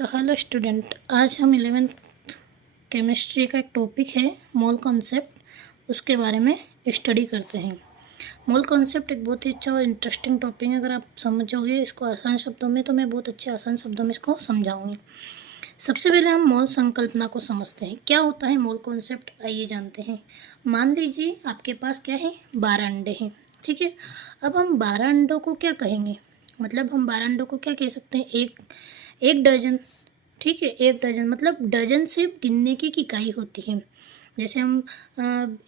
तो hello student, आज हम 11th केमिस्ट्री का एक टॉपिक है मोल कॉन्सेप्ट, उसके बारे में स्टडी करते हैं। मोल कॉन्सेप्ट एक बहुत ही अच्छा और इंटरेस्टिंग टॉपिक है। अगर आप समझोगे इसको आसान शब्दों में तो मैं बहुत अच्छे आसान शब्दों में इसको समझाऊंगी। सबसे पहले हम मोल संकल्पना को समझते हैं। क्या होता है मोल कॉन्सेप्ट, आइए जानते हैं। मान लीजिए आपके पास क्या है, 12 अंडे हैं। ठीक है, अब हम 12 अंडों को क्या कहेंगे, मतलब हम 12 अंडों को क्या कह सकते हैं, एक डजन। ठीक है, एक डजन मतलब डजन से गिनने की इकाई होती है। जैसे हम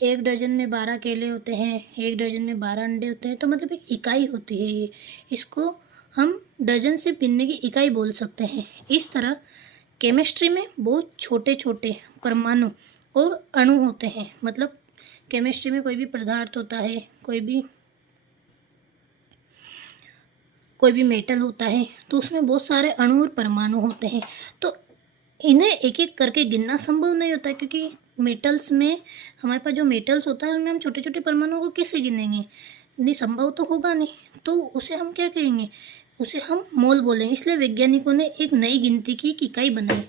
एक डजन में 12 केले होते हैं, एक डजन में 12 अंडे होते हैं, तो मतलब एक इकाई होती है ये। इसको हम डजन से गिनने की इकाई बोल सकते हैं। इस तरह केमिस्ट्री में बहुत छोटे छोटे परमाणु और अणु होते हैं। मतलब केमिस्ट्री में कोई भी पदार्थ होता है, कोई भी मेटल होता है, तो उसमें बहुत सारे अणु और परमाणु होते हैं। तो इन्हें एक एक करके गिनना संभव नहीं होता है, क्योंकि मेटल्स में हमारे पास जो मेटल्स होता है उनमें हम छोटे छोटे परमाणुओं को कैसे गिनेंगे, नहीं संभव तो होगा नहीं। तो उसे हम क्या कहेंगे, उसे हम मोल बोलेंगे। इसलिए वैज्ञानिकों ने एक नई गिनती की इकाई बनाई।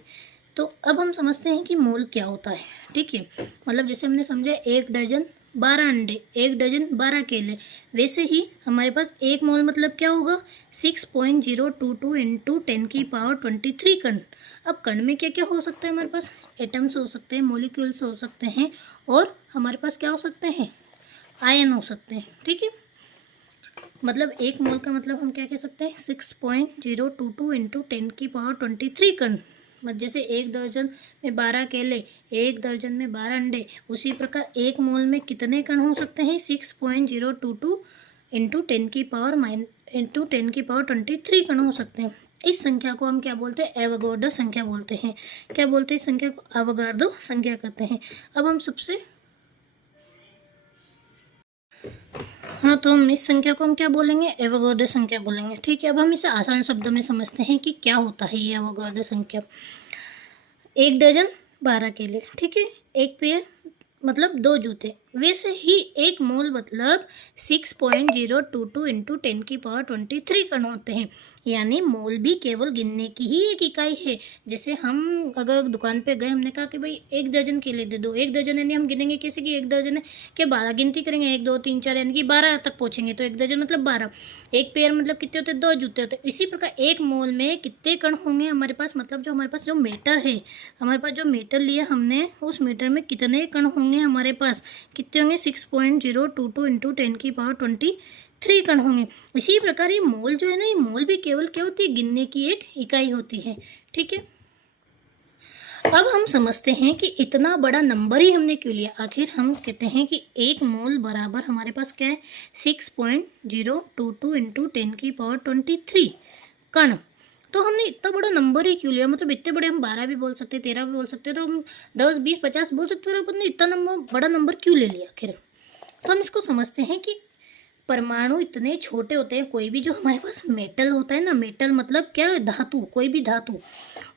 तो अब हम समझते हैं कि मोल क्या होता है। ठीक है, मतलब जैसे हमने समझा एक डजन 12 अंडे, एक डजन 12 केले, वैसे ही हमारे पास एक मोल मतलब क्या होगा, 6.022 इंटू 10⁻23 कण। अब कण में क्या क्या हो सकता है, हमारे पास एटम्स हो सकते हैं, मोलिक्यूल्स हो सकते हैं, और हमारे पास क्या हो सकते हैं, आयन हो सकते हैं। ठीक है, मतलब एक मोल का मतलब हम क्या कह सकते हैं, 6.022 इंटू 10⁻23 कण। मतलब जैसे एक दर्जन में 12 केले, एक दर्जन में 12 अंडे, उसी प्रकार एक मोल में कितने कण हो सकते हैं, 6.022 इंटू 10⁻23 कण हो सकते हैं। इस संख्या को हम क्या बोलते हैं, एवोगाड्रो संख्या बोलते हैं। क्या बोलते हैं, इस संख्या को एवोगाड्रो संख्या कहते हैं। अब हम तो हम इस संख्या को हम क्या बोलेंगे, एवोगाड्रो संख्या बोलेंगे। ठीक है, अब हम इसे आसान शब्दों में समझते हैं कि क्या होता है ये एवोगाड्रो संख्या। एक डजन 12 केले, ठीक है, एक पेयर मतलब 2 जूते, वैसे ही एक मोल मतलब 6.022 इंटू 10⁻23 कण होते हैं। यानी मोल भी केवल गिनने की ही एक इकाई है। जैसे हम अगर दुकान पे गए, हमने कहा कि भाई एक दर्जन केले दे दो, एक दर्जन यानी हम गिनेंगे कैसे कि एक दर्जन है कि 12 गिनती करेंगे, 1 2 3 4 यानी कि 12 तक पहुँचेंगे, तो एक दर्जन मतलब 12। एक पेयर मतलब कितने होते हैं, 2 जूते होते हैं। इसी प्रकार एक मोल में कितने कण होंगे हमारे पास, मतलब जो हमारे पास जो मीटर है, हमारे पास जो मीटर लिया हमने, उस मीटर में कितने कण होंगे हमारे पास, कितने होंगे, 6.022 इंटू 10⁻23 कण होंगे। इसी प्रकार ये मोल जो है ना, ये मोल भी केवल क्या होती है, गिनने की एक इकाई होती है। ठीक है, अब हम समझते हैं कि इतना बड़ा नंबर ही हमने क्यों लिया। आखिर हम कहते हैं कि एक मोल बराबर हमारे पास क्या है, 6.022 इंटू 10⁻23 कण। तो हमने इतना बड़ा नंबर ही क्यों लिया, मतलब इतने बड़े हम 12 भी बोल सकते, 13 भी बोल सकते, तो हम 10 20 50 बोल सकते, पर अपन ने इतना बड़ा नंबर क्यों ले लिया आखिर। तो हम इसको समझते हैं कि परमाणु इतने छोटे होते हैं। कोई भी जो हमारे पास मेटल होता है ना, मेटल मतलब क्या, धातु, कोई भी धातु,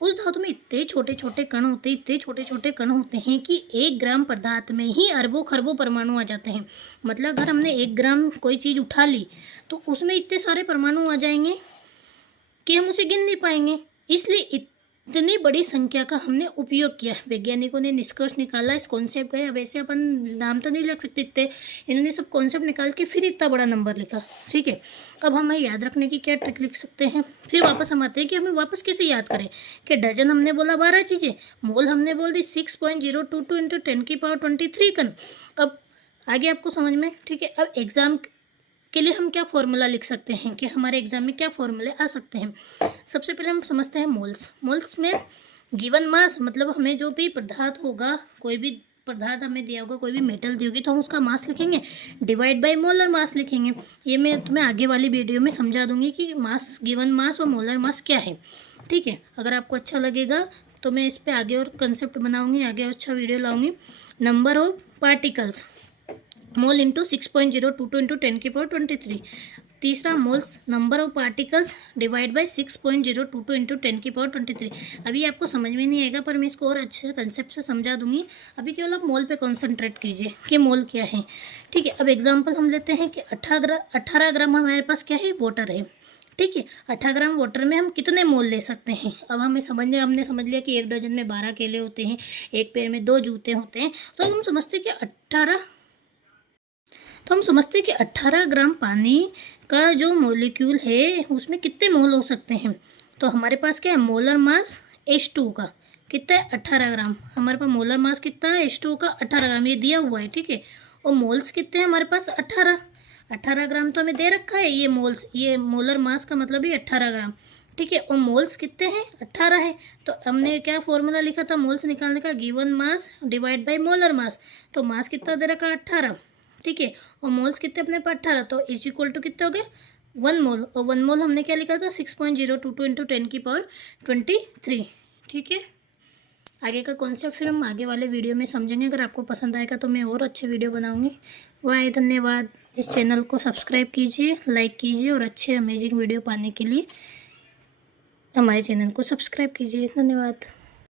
उस धातु में इतने छोटे छोटे कण होते हैं, इतने छोटे छोटे कण होते हैं कि 1 ग्राम पदार्थ में ही अरबों खरबों परमाणु आ जाते हैं। मतलब अगर हमने 1 ग्राम कोई चीज़ उठा ली तो उसमें इतने सारे परमाणु आ जाएंगे कि हम उसे गिन नहीं पाएंगे। इसलिए इतनी बड़ी संख्या का हमने उपयोग किया। वैज्ञानिकों ने निष्कर्ष निकाला, इस कॉन्सेप्ट का। अब ऐसे अपन नाम तो नहीं लग सकते इतने, इन्होंने सब कॉन्सेप्ट निकाल के फिर इतना बड़ा नंबर लिखा। ठीक है, अब हमें याद रखने की क्या ट्रिक लिख सकते हैं। फिर वापस हम आते हैं कि हमें वापस कैसे याद करें कि डजन हमने बोला 12 चीज़ें, मोल हमने बोल दी 6.022 इंटू 10⁻23 कण। अब आगे आपको समझ में, ठीक है। अब एग्जाम के लिए हम क्या फॉर्मूला लिख सकते हैं, कि हमारे एग्जाम में क्या फॉर्मूले आ सकते हैं। सबसे पहले हम समझते हैं मोल्स। मोल्स में गिवन मास, मतलब हमें जो भी पदार्थ होगा, कोई भी पदार्थ हमें दिया होगा, कोई भी मेटल दी होगी, तो हम उसका मास लिखेंगे, डिवाइड बाय मोलर मास लिखेंगे। ये मैं तुम्हें आगे वाली वीडियो में समझा दूंगी कि मास, गिवन मास और मोलर मास क्या है। ठीक है, अगर आपको अच्छा लगेगा तो मैं इस पर आगे और कंसेप्ट बनाऊंगी, आगे अच्छा वीडियो लाऊंगी। Number of particles, mole into 6.022 into 10⁻23। तीसरा, moles number of particles divide by 6.022 into 10⁻23। अभी आपको समझ में नहीं आएगा, पर मैं इसको और अच्छे से कंसेप्ट से समझा दूंगी। अभी केवल आप मोल पे कॉन्सेंट्रेट कीजिए कि मोल क्या है। ठीक है, अब एग्जांपल हम लेते हैं कि 18 ग्राम हमारे पास क्या है, वाटर है। ठीक है। 18 ग्राम वाटर में हम कितने मोल ले सकते हैं? अब हमने समझ लिया कि 1 डजन में 12 केले होते हैं, एक पेड़ में 2 जूते होते हैं। तो हम समझते कि 18 ग्राम पानी का जो मोलिक्यूल है उसमें कितने मोल हो सकते हैं। तो हमारे पास क्या है, मोलर मास H2 का कितना है, 18 ग्राम। हमारे पास मोलर मास कितना है H2 का, 18 ग्राम, ये दिया हुआ है, ठीक है। और मोल्स कितने हैं हमारे पास, 18 ग्राम तो हमें दे रखा है। ये मोल्स, ये मोलर मास का मतलब ही 18 ग्राम, ठीक है। और मोल्स कितने हैं, 18 है। तो हमने क्या फॉर्मूला लिखा था मोल्स निकालने का, given mass divide by molar mass. तो मास कितना दे रखा, 18, ठीक है। और मोल्स कितने अपने पास 18, तो इज इक्वल टू कितने हो गए, 1 मोल। और 1 मोल हमने क्या लिखा था, 6.022 इंटू 10⁻23, ठीक है। आगे का कॉन्सेप्ट फिर हम आगे वाले वीडियो में समझेंगे। अगर आपको पसंद आएगा तो मैं और अच्छे वीडियो बनाऊंगी। वाह, धन्यवाद। इस चैनल को सब्सक्राइब कीजिए, लाइक कीजिए और अच्छे अमेजिंग वीडियो पाने के लिए हमारे चैनल को सब्सक्राइब कीजिए। धन्यवाद।